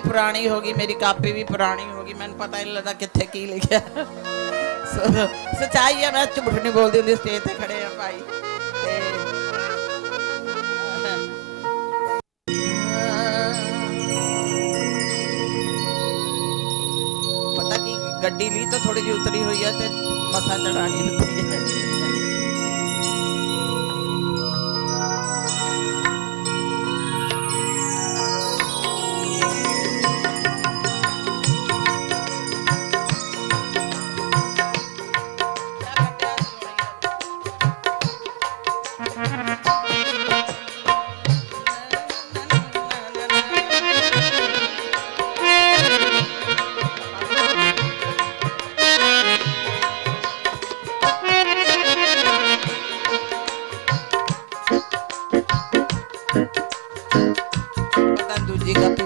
ਪੁਰਾਣੀ ਹੋ ਗਈ, ਮੇਰੀ ਕਾਪੀ ਵੀ ਪੁਰਾਣੀ ਹੋ ਗਈ, ਮੈਨੂੰ ਪਤਾ ਨਹੀਂ ਲੱਗਦਾ ਕਿੱਥੇ ਕੀ ਲਿਖਿਆ। ਸਚਾਈ ਹੈ ਮੈਂ ਝੂਠ ਨਹੀਂ ਬੋਲਦੀ ਹੁੰਦੀ, ਸਟੇਜ ਤੇ ਖੜੇ ਆ ਭਾਈ। ਤੇ ਪਤਾ ਕੀ, ਗੱਡੀ ਲਈ ਤਾਂ ਥੋੜੀ ਜਿਹੀ ਉਤਰੀ ਹੋਈ ਆ ਤੇ ਮਸਾ ਚੜਾਣੀ ਹੁੰਦੀ ਹੈ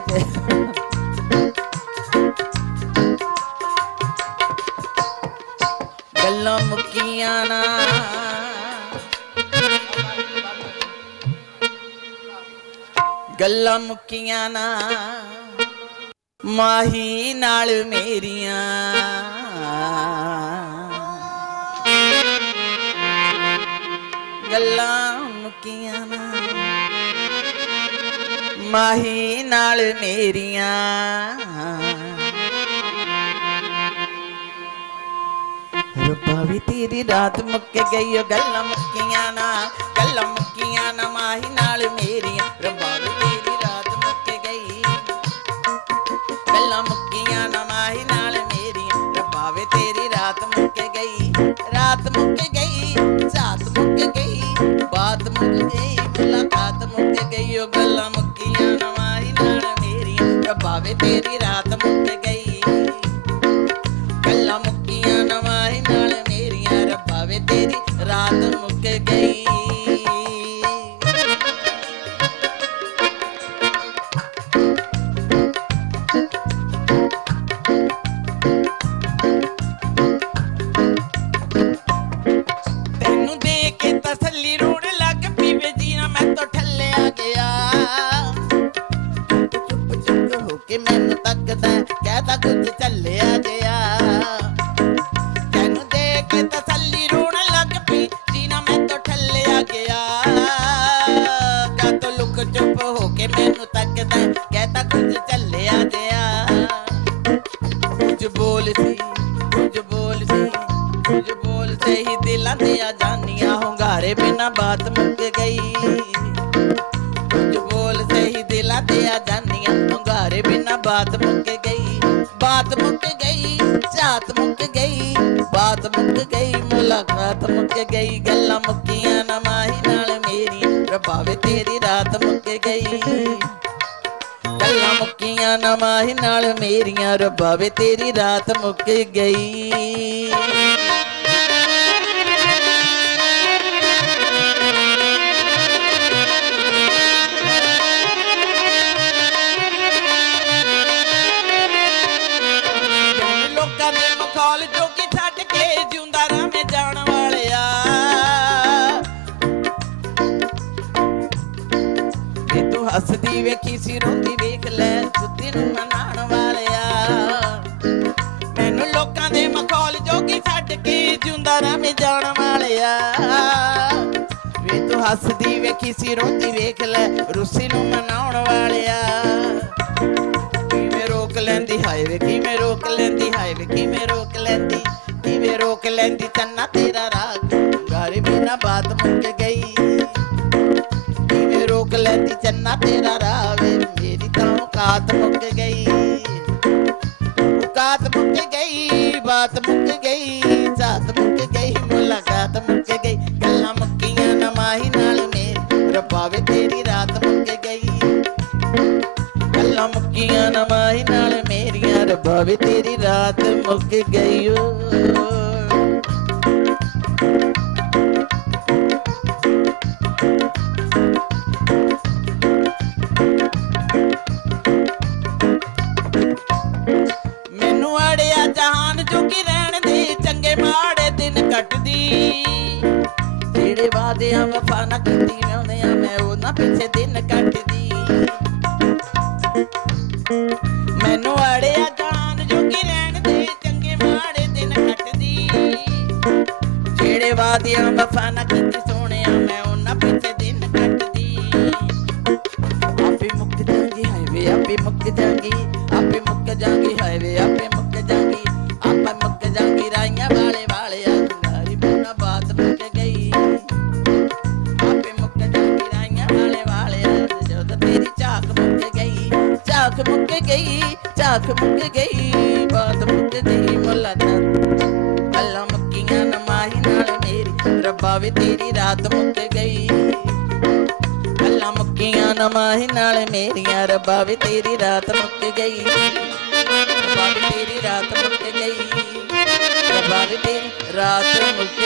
ਤੇ ਗੱਲਾਂ ਮੁੱਕੀਆਂ ਨਾ। ਗੱਲਾਂ ਮੁੱਕੀਆਂ ਨਾ। ਮਾਹੀ ਨਾਲ ਮੇਰੀਆਂ। ਗੱਲਾਂ ਮੁੱਕੀਆਂ ਮਾਹੀ ਨਾਲ ਮੇਰੀਆਂ। ਰੱਬਾ ਵੀ ਤੇਰੀ ਰਾਤ ਮੁੱਕ ਗਈ ਓ, ਗੱਲਾਂ ਮੁੱਕੀਆਂ ਨਾ, ਗੱਲਾਂ ਮੁੱਕੀਆਂ ਨਾ, ਮਾਹੀ ਨਾਲ ਗਈ ਉਹ ਗੱਲਾਂ ਮੁੱਕੀਆਂ ਨਾ ਨਾਲ ਮੇਰੀਆਂ। ਰੱਬਾ ਵੇ ਤੇਰੀ ਰਾਤ ਮੁੱਕ ਗਈ। ਗੱਲਾਂ ਮੁੱਕੀਆਂ ਨਾ ਨਾਲ ਮੇਰੀਆਂ। ਰੱਬਾ ਵੇ ਤੇਰੀ ਰਾਤ ਮੁੱਕ ਗਈ। ਕਹਦਾ ਚੱਲਿਆ ਗਿਆ। ਤੈਨੂੰ ਦੇ ਕੇ ਤਸੱਲੀ ਰੋਣ ਲੱਗ ਪਈ। ਜੀਣਾ ਮੈਂ ਤੋਂ ਠੱਲਿਆ ਗਿਆ। ਕਾਤੋਂ ਲੁਕ ਚੁੱਪ ਹੋ ਕੇ ਮੈਨੂੰ ਤੱਕਦਾ ਕਹਦਾ ਕੁਝ ਚੱਲਿਆ ਗਿਆ। ਕੁਝ ਬੋਲ ਸੀ, ਕੁਝ ਬੋਲ ਸੀ, ਕੁਝ ਬੋਲ ਸੇ ਹੀ ਦਿਲਾਂ ਤੇ ਆ ਜਾਨੀਆਂ ਹੁੰਗਾਰੇ ਬਿਨਾ ਬਾਤ ਮੁੱਕ ਗਈ। ਕੁਝ ਬੋਲ ਸੇ ਹੀ ਦਿਲਾਂ ਤੇ ਆ ਜਾਨੀਆਂ ਝਾਤ ਮੁੱਕ ਗਈ, ਬਾਤ ਮੁੱਕ ਗਈ, ਮੁਲਾਕਾਤ ਮੁੱਕ ਗਈ, ਗੱਲਾਂ ਮੁੱਕੀਆਂ ਨਾ ਮਾਹੀ ਨਾਲ ਮੇਰੀ ਰੱਬਾ ਵੇ ਤੇਰੀ ਰਾਤ ਮੁੱਕ ਗਈ। ਗੱਲਾਂ ਮੁੱਕੀਆਂ ਨਾ ਮਾਹੀ ਨਾਲ ਮੇਰੀਆਂ ਰੱਬਾ ਵੇ ਤੇਰੀ ਰਾਤ ਮੁੱਕ ਗਈ। ਲੋਕਾਂ ਜੋਗੀ ਛੱਡ ਕੇ ਜਿਉਂਦਾ ਰਾਵੇਂ ਜਾਣ ਵਾਲਿਆ। ਕਿ ਤੂੰ ਹੱਸਦੀ ਵੇਖੀ ਸੀ, ਰੋਂਦੀ ਵੇਖ ਲੈ, ਸੁੱਤੀ ਨੂੰ ਮਨਾਣ ਵਾਲਿਆ। ਮੈਨੂੰ ਲੋਕਾਂ ਦੇ ਮਖੌਲ ਜੋਗੀ ਛੱਡ ਕੇ ਜਿਉਂਦਾ ਰਾਵੇਂ ਜਾਣ ਵਾਲਿਆ। ਵੇ ਤੂੰ ਹੱਸਦੀ ਵੇਖੀ ਸੀ, ਰੋਂਦੀ ਵੇਖ ਲੈ, ਰੁੱਸੀ ਨੂੰ ਮਨਾਉਣ ਵਾਲਿਆ। ਲੈਂਦੀ, ਹਾਏ ਵੇ, ਕਿਵੇਂ ਰੋਕ ਲੈਂਦੀ, ਹਾਏ ਵੇ, ਕਿਵੇਂ ਰੋਕ ਲੈਂਦੀ, ਕਿਵੇਂ ਰੋਕ ਲੈਂਦੀ, ਚੰਨਾ ਤੇਰਾ ਰਾਗ ਗਾਰੇ ਬਿਨਾ ਬਾਤ ਮੁੱਕ ਗਈ। ਕਿਵੇਂ ਰੋਕ ਲੈਂਦੀ, ਚੰਨਾ ਤੇਰਾ ਰਾਹ ਮੇਰੀ ਤਾਂ ਔਕਾਤ ਮੁੱਕ ਗਈ। ਔਕਾਤ ਮੁੱਕ ਗਈ, ਬਾਤ ਮੁੱਕ ਗਈ ਜ਼ਾਤ ਮੁੱਕ ਗਈ, ਮੁਲਾਕਾਤ ਮੁੱਕ ਗਈ, ਗੱਲਾਂ ਮੁੱਕੀਆਂ ਨਾ ਮਾਹੀ ਨਾਲ ਮੇਰੇ ਰੱਬਾ ਵੇ, ਤੇਰੀ ਰਾਤ ਮੁੱਕ ਗਈ। ਗੱਲਾਂ ਮੁੱਕੀਆਂ ਨਾ ਮਾਹੀ ਨਾਲ ਮੇਰੀਆਂ ਰੱਬਾ ਤੇਰੀ ਰਾਤ ਮੁੱਕ ਗਈ ਓ। ਮੈਨੂੰ ਅੜਿਆ ਜਹਾਨ ਚੁੱਕੀ ਰਹਿਣ ਦੇ, ਚੰਗੇ ਮਾੜੇ ਦਿਨ ਕੱਟਦੀ। ਜਿਹੜੇ ਵਾਦਿਆਂ ਵਫਾ ਨਾ ਕੀਤੀ ਆਉਂਦਿਆਂ, ਮੈਂ ਉਹਨਾਂ ਪਿੱਛੇ ਦਿਨ ਕੱਟਦੀ। ਮੈਨੂੰ ਆੜਿਆ ਜਾਨ ਜੋਗੀ ਰਹਿਣ ਦੇ, ਚੰਗੇ ਮਾੜੇ ਦਿਨ ਕੱਟਦੀ। ਜਿਹੜੇ ਵਾਦੀਆਂ ਵਫਾ ਨਾ ਕੀਤੀ ਸੋਹਣਿਆ, ਮੈਂ ਉਹਨਾਂ ਪਿੱਛੇ ਦਿਨ ਕੱਟਦੀ। ਆਪੇ ਮੁੱਕ ਜਾਂਗੀ ਹਾਈਵੇ ਆਪੇ ਮੁੱਕ ਜਾਂਗੀ ਝਾਕ ਮੁੱਕ ਗਈ ਬਾਤ ਮੁੱਕ ਗਈ ਮੁੱਲਾ ਅੱਲਾ ਮੁੱਕੀਆਂ ਨਮਾਹੀ ਨਾਲ ਮੇਰੀ, ਰੱਬਾ ਵੀ ਤੇਰੀ ਰਾਤ ਮੁੱਕ ਗਈ। ਅੱਲਾ ਮੁੱਕੀਆਂ ਨਮਾਹੀ ਨਾਲ ਮੇਰੀਆਂ, ਰੱਬਾ ਵੀ ਤੇਰੀ ਰਾਤ ਮੁੱਕ ਗਈ। ਰੱਬਾ ਵੀ ਤੇਰੀ ਰਾਤ ਮੁੱਕ ਗਈ। ਰੱਬਾ ਵੀ ਤੇਰੀ ਰਾਤ ਮੁੱਕ